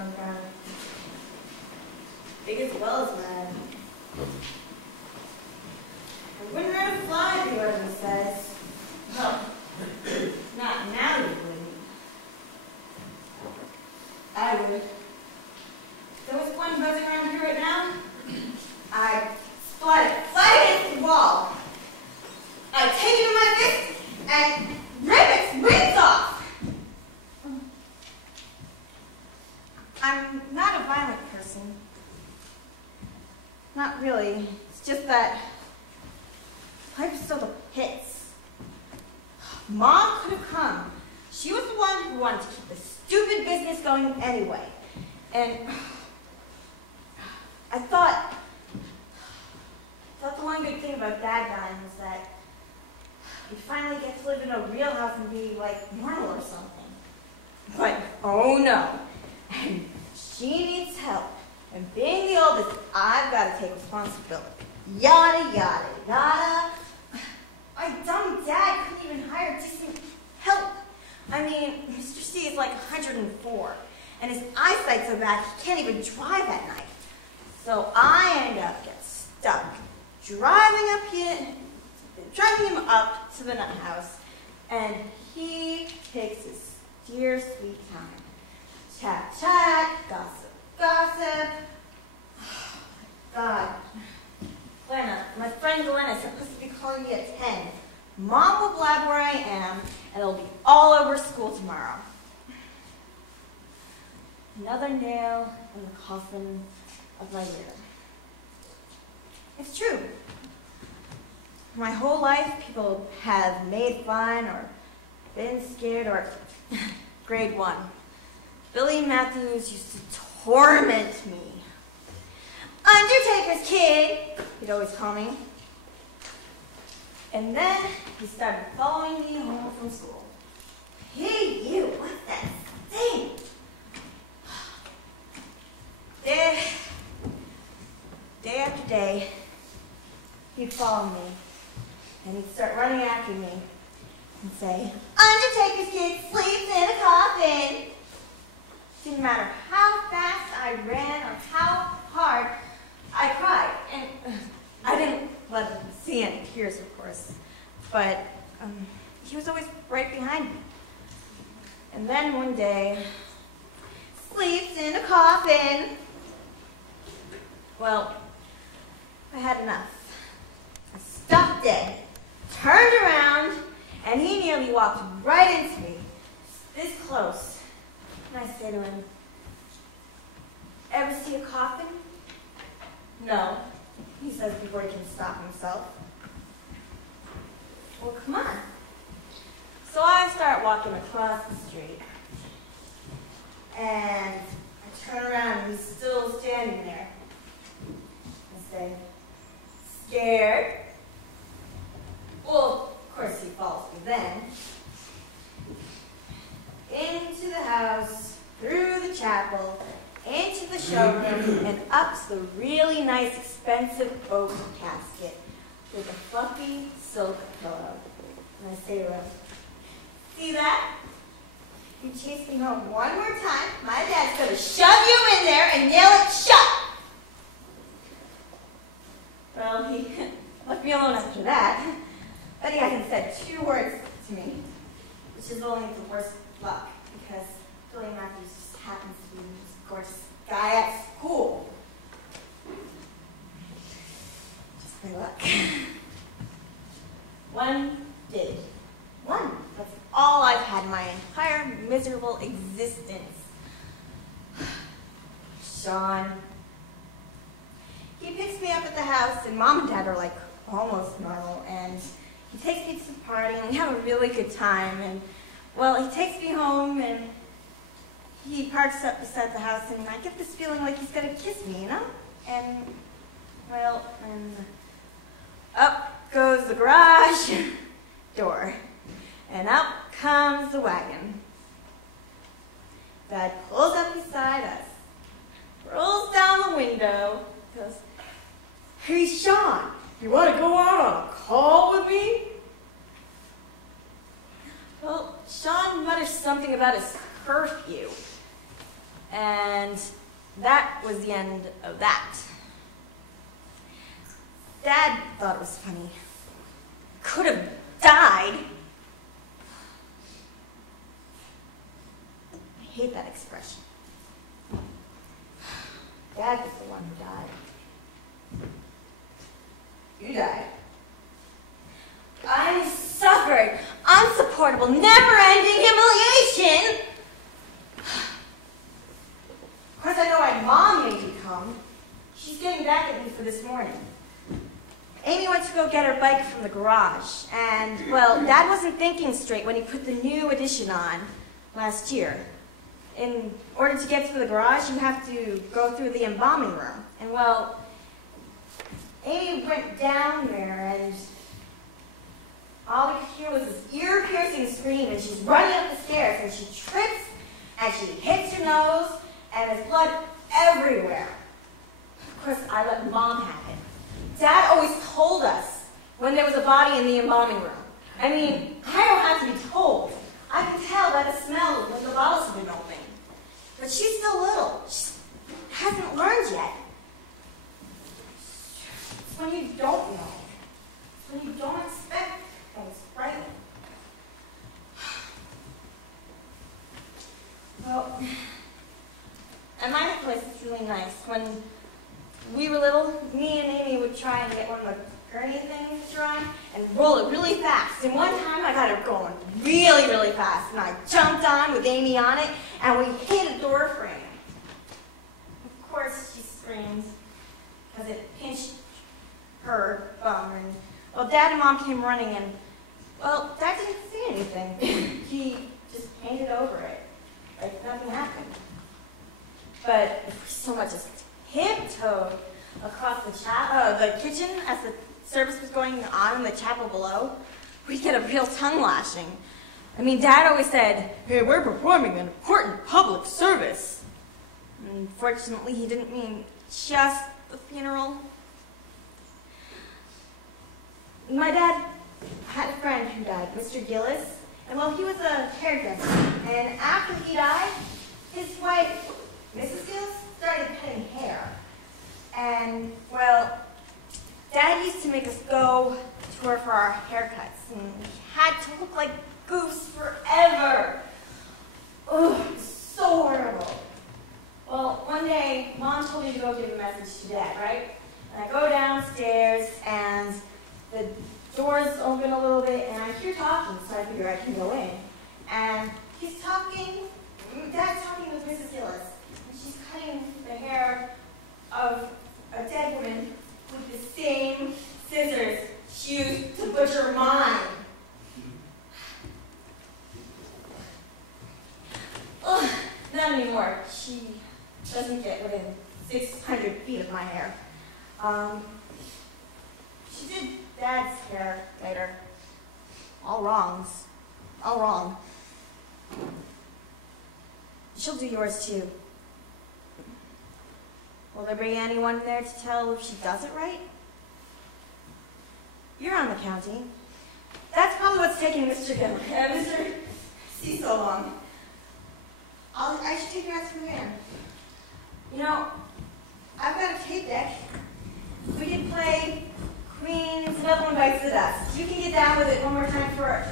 on the ground. Big as well as mad. I wouldn't hurt a fly if you heard what he says. Well, not now you wouldn't. I would. There was one buzzing around here right now. I'd splat it flat against the wall. I'd take it in my fist and rip its wings off. I'm not a violent person. Not really. It's just that life's still the pits. Mom could have come. She was the one who wanted to keep the stupid business going anyway. And I thought the one good thing about Dad dying was that we'd finally get to live in a real house and be like normal or something. But oh no. And she needs help. And being the oldest, I've got to take responsibility. Yada, yada, yada. My dumb dad couldn't even hire decent help. I mean, Mr. C is like 104, and his eyesight's so bad he can't even drive at night. So I end up getting stuck driving him up to the nut house, and he takes his dear sweet time. Chat, chat, gossip, gossip. God. Glenna, my friend Glenna is supposed to be calling me at 10. Mom will blab where I am, and it'll be all over school tomorrow. Another nail in the coffin of my rear. It's true. My whole life, people have made fun or been scared or grade 1. Billy Matthews used to torment me. Undertaker's kid, he'd always call me. And then he started following me home from school. Hey, you, what's that thing? Day after day, he'd follow me, and he'd start running after me and say, Undertaker's kid sleeps in a coffin. Didn't matter how fast I ran or how hard I cried. And I didn't let him see any tears, of course, but he was always right behind me. And then one day, sleeps in a coffin. Well, I had enough. I stopped dead, turned around, and he nearly walked right into me, this close. And I say to him, ever see a coffin? No, he says before he can stop himself. Well, come on. So I start walking across the street. And I turn around and he's still standing there. I say, scared? Well, of course he follows me then. Into the house, through the chapel, into the showroom, and up to the really nice, expensive oak casket with a fluffy silk pillow. And I say to him, see that? You chase me home one more time, my dad's going to shove you in there and nail it shut. Well, he left me alone after that, but he hasn't said 2 words to me, which is only the worst luck, because Billy Matthews just happens to be this gorgeous guy at school. Just my luck. One did. One. That's all I've had my entire miserable existence. Sean. He picks me up at the house, and Mom and Dad are like almost normal, and he takes me to the party, and we have a really good time, and well, he takes me home, and he parks up beside the house, and I get this feeling like he's gonna kiss me, you know? And, well, and up goes the garage door, and up comes the wagon. Dad pulls up beside us, rolls down the window, goes, hey, Sean, you want to go out on a call with me? Well, Sean mutters something about his curfew. And that was the end of that. Dad thought it was funny. Could have died. I hate that expression. Dad was the one who died. You died. I suffered unsupportable, never-ending humiliation. Of course, I know why Mom made you come. She's getting back at me for this morning. Amy went to go get her bike from the garage, and, well, Dad wasn't thinking straight when he put the new edition on last year. In order to get to the garage, you have to go through the embalming room. And, well, Amy went down there, and all we could hear was this ear-piercing scream, and she's running up the stairs, and she trips, and she hits her nose, and there's blood everywhere. Of course, I let Mom have it. Dad always told us when there was a body in the embalming room. I mean, I don't have to be told. I can tell by the smell when the bottles have been opened. But she's still little. She hasn't learned yet. It's when you don't know. It's when you don't expect things, right? Well, at my place, it's really nice. When we were little, me and Amy would try and get one of the gurney things drawn and roll it really fast. And one time I got it going really, really fast. And I jumped on with Amy on it, and we hit a door frame. Of course, she screamed because it pinched her bum. And, well, Dad and Mom came running, and, well, Dad didn't say anything. He just painted over it like nothing happened. But if we so much as tiptoed across the kitchen as the service was going on in the chapel below, we'd get a real tongue lashing. I mean, Dad always said, "Hey, we're performing an important public service." Unfortunately, he didn't mean just the funeral. My dad had a friend who died, Mr. Gillis, and well, he was a hairdresser. And after he died, his wife, Mrs. Gillis, started cutting hair. And, well, Dad used to make us go to her for our haircuts, and we had to look like goofs forever. Ugh, it was so horrible. Well, one day, Mom told me to go give a message to Dad, right? And I go downstairs, and the doors open a little bit, and I hear talking, so I figure I can go in. And he's talking, Dad's talking with Mrs. Gillis, and she's cutting the hair of a dead woman with the same scissors she used to butcher mine. Ugh, not anymore. She doesn't get within 600 feet of my hair. She did Dad's hair later. All wrongs. All wrong. She'll do yours too. Will there be anyone there to tell if she does it right? You're on the county. That's probably what's taking Mr. C so long. I should take you out from there. You know, I've got a tape deck. We could play Queen's Another One Bites the Dust. You can get down with it one more time for